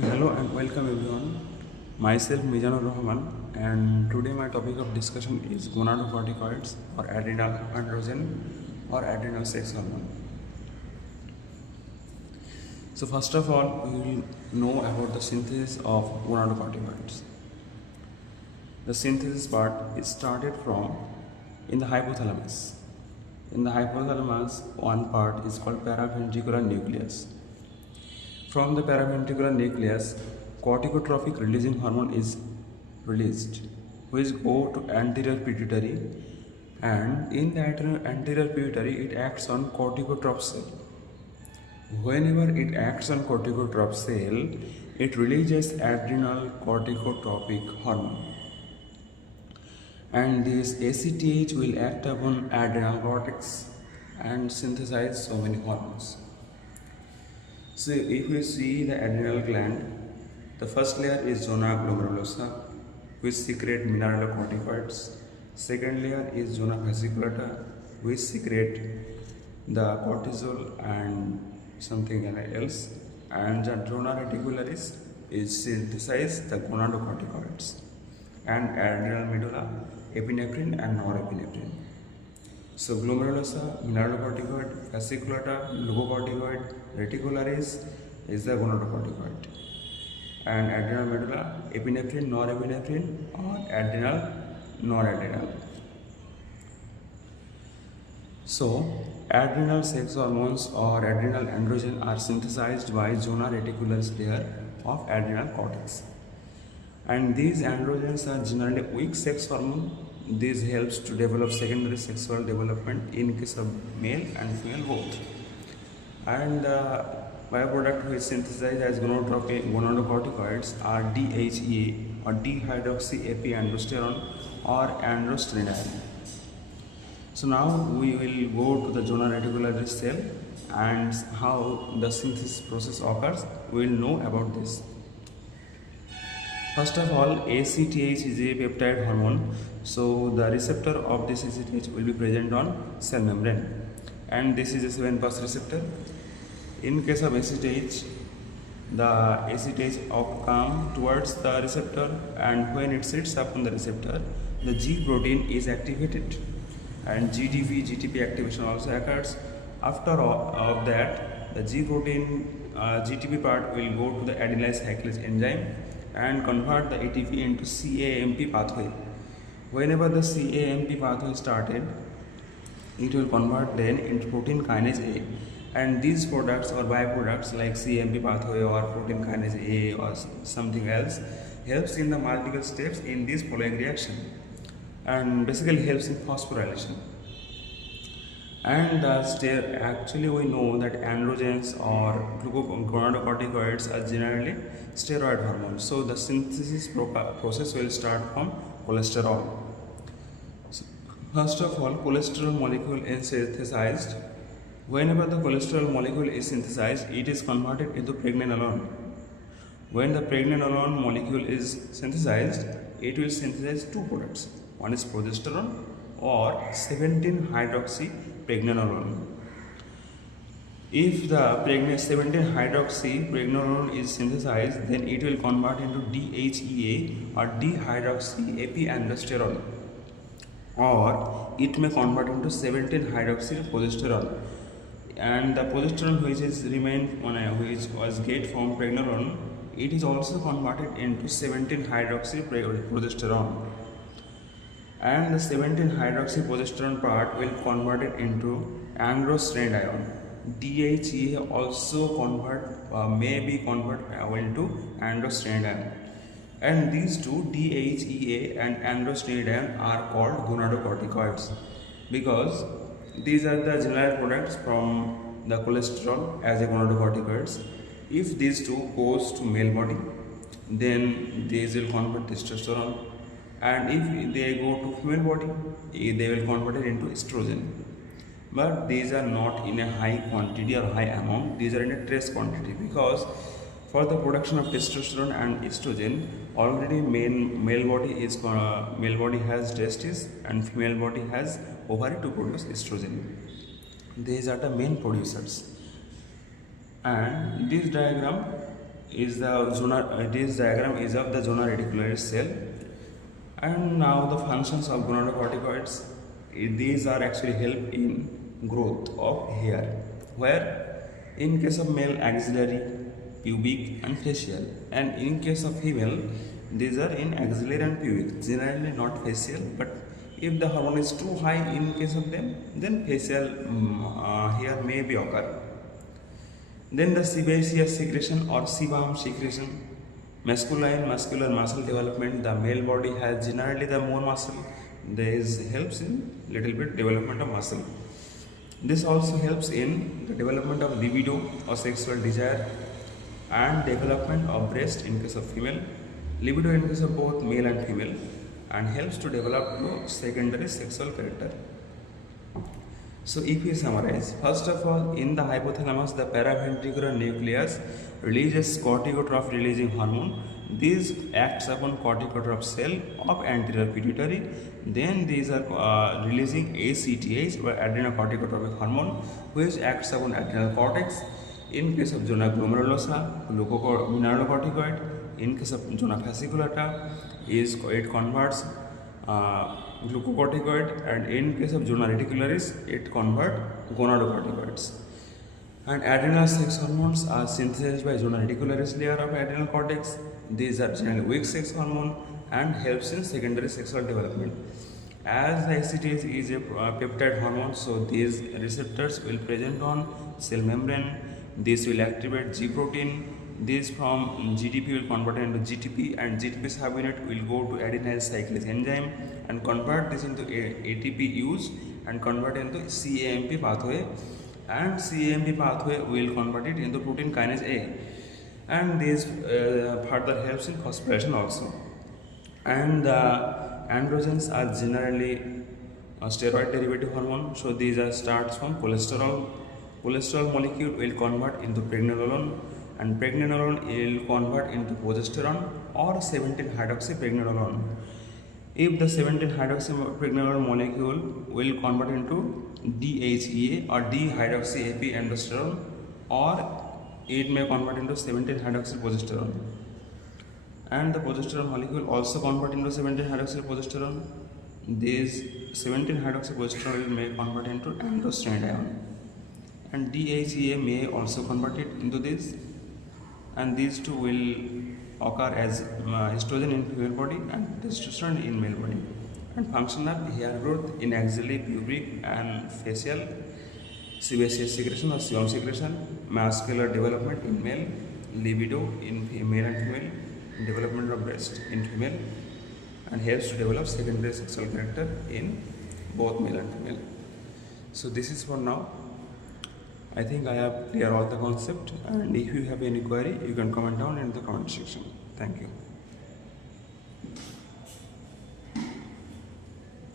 Hello and welcome everyone. Myself Mizanur Rahman, and today my topic of discussion is gonadocorticoids or adrenal androgen or adrenal sex hormone. So first of all, we will know about the synthesis of gonadocorticoids. The synthesis part is started from in the hypothalamus. In the hypothalamus, one part is called paraventricular nucleus. From the paraventricular nucleus, corticotropic releasing hormone is released, which go to anterior pituitary, and in the anterior pituitary it acts on corticotropic cell. Whenever it acts on corticotropic cell, it releases adrenal corticotropic hormone, and this ACTH will act upon adrenal cortex and synthesize so many hormones. So if we see the adrenal gland, the first layer is zona glomerulosa, which secrete mineralocorticoids. Second layer is zona fasciculata, which secrete the cortisol and something else. And the zona reticularis is synthesize the gonadocorticoids. And adrenal medulla, epinephrine and norepinephrine. So glomerulosa, mineralocorticoid, fasciculata, glucocorticoid, reticularis is the gonadocorticoid, and adrenal medulla, epinephrine, norepinephrine, or adrenal, noradrenal. So adrenal sex hormones or adrenal androgen are synthesized by zona reticularis layer of adrenal cortex, and these androgens are generally weak sex hormone. This helps to develop secondary sexual development in case of male and female both. And the byproduct which synthesized as gonadocorticoids are DHEA or dihydroxyepiandrosterone or androstenedione. So now we will go to the zona reticularis cell and how the synthesis process occurs. We will know about this. First of all, ACTH is a peptide hormone, so the receptor of this ACTH will be present on cell membrane, and this is a 7-pass receptor. In case of ACTH, the ACTH come towards the receptor, and when it sits upon the receptor, the G protein is activated, and GDP, GTP activation also occurs. After all of that, the G protein GTP part will go to the adenylyl cyclase enzyme and convert the ATP into CAMP pathway. Whenever the CAMP pathway started, it will convert then into protein kinase A, and these products or byproducts like CAMP pathway or protein kinase A or something else helps in the multiple steps in this following reaction, and basically helps in phosphorylation. And actually we know that androgens or gonadocorticoids are generally steroid hormones. So the synthesis process will start from cholesterol. So first of all, cholesterol molecule is synthesized. Whenever the cholesterol molecule is synthesized, it is converted into pregnenolone. When the pregnenolone molecule is synthesized, it will synthesize two products. One is progesterone or 17-hydroxypregnenolone. If the 17-hydroxypregnenolone is synthesized, then it will convert into DHEA or dihydroxyepiandrosterone, or it may convert into 17-hydroxyprogesterone. And the progesterone which was get from pregnenolone, it is also converted into 17-hydroxyprogesterone, and the 17-hydroxyprogesterone part will convert it into androstenedione. DHEA also may be converted into androstenedione, and these two, DHEA and androstenedione, are called gonadocorticoids because these are the general products from the cholesterol as a gonadocorticoids. If these two goes to male body, then these will convert testosterone, and if they go to female body, they will convert it into estrogen. But these are not in a high quantity or high amount, these are in a trace quantity, because for the production of testosterone and estrogen, already male body has testes and female body has ovary to produce estrogen. These are the main producers. And this diagram is the zona. This diagram is of the zona reticularis cell. And now the functions of gonadocorticoids. These are actually help in growth of hair, where in case of male axillary, pubic and facial, and in case of female these are in axillary and pubic, generally not facial, but if the hormone is too high in case of them, then facial hair may be occur. Then the sebaceous secretion or sebum secretion. Masculine muscular muscle development. The male body has generally the more muscle. This helps in little bit development of muscle. This also helps in the development of libido or sexual desire, and development of breast in case of female, libido in case of both male and female, and helps to develop secondary sexual character. So if we summarize, first of all, in the hypothalamus, the paraventricular nucleus releases corticotroph releasing hormone. This acts upon corticotroph cell of anterior pituitary. Then these are releasing ACTH or adrenocorticotropic hormone, which acts upon adrenal cortex. In case of zona glomerulosa, mineralocorticoid. In case of zona fasciculata, it converts glucocorticoid, and in case of zona reticularis, it converts gonadocorticoids. And adrenal sex hormones are synthesized by zona reticularis layer of adrenal cortex. These are generally weak sex hormone and helps in secondary sexual development. As the ACTH is a peptide hormone, so these receptors will present on cell membrane. This will activate G protein. This from GDP will convert into GTP, and GTP subunit will go to adenyl cyclase enzyme and convert this into ATP use and convert into CAMP pathway, and CAMP pathway will convert it into protein kinase A, and this further helps in phosphorylation also. And the androgens are generally a steroid derivative hormone, so these are starts from cholesterol. Cholesterol molecule will convert into pregnenolone, and pregnenolone will convert into progesterone or 17-hydroxypregnenolone. If the 17-hydroxypregnenolone molecule will convert into DHEA or dihydroxyepiandrosterone, or it may convert into 17-hydroxyprogesterone. And the progesterone molecule also convert into 17-hydroxyprogesterone. This 17-hydroxyprogesterone may convert into androstenedione, and DHEA may also convert it into this, and these two will occur as estrogen in female body and testosterone in male body. And function of hair growth in axillary, pubic and facial, sebaceous secretion or sebum secretion, muscular development in male, libido in male and female, development of breast in female, and helps to develop secondary sexual character in both male and female. So this is for now. I think I have cleared all the concept, and if you have any query, you can comment down in the comment section. Thank you.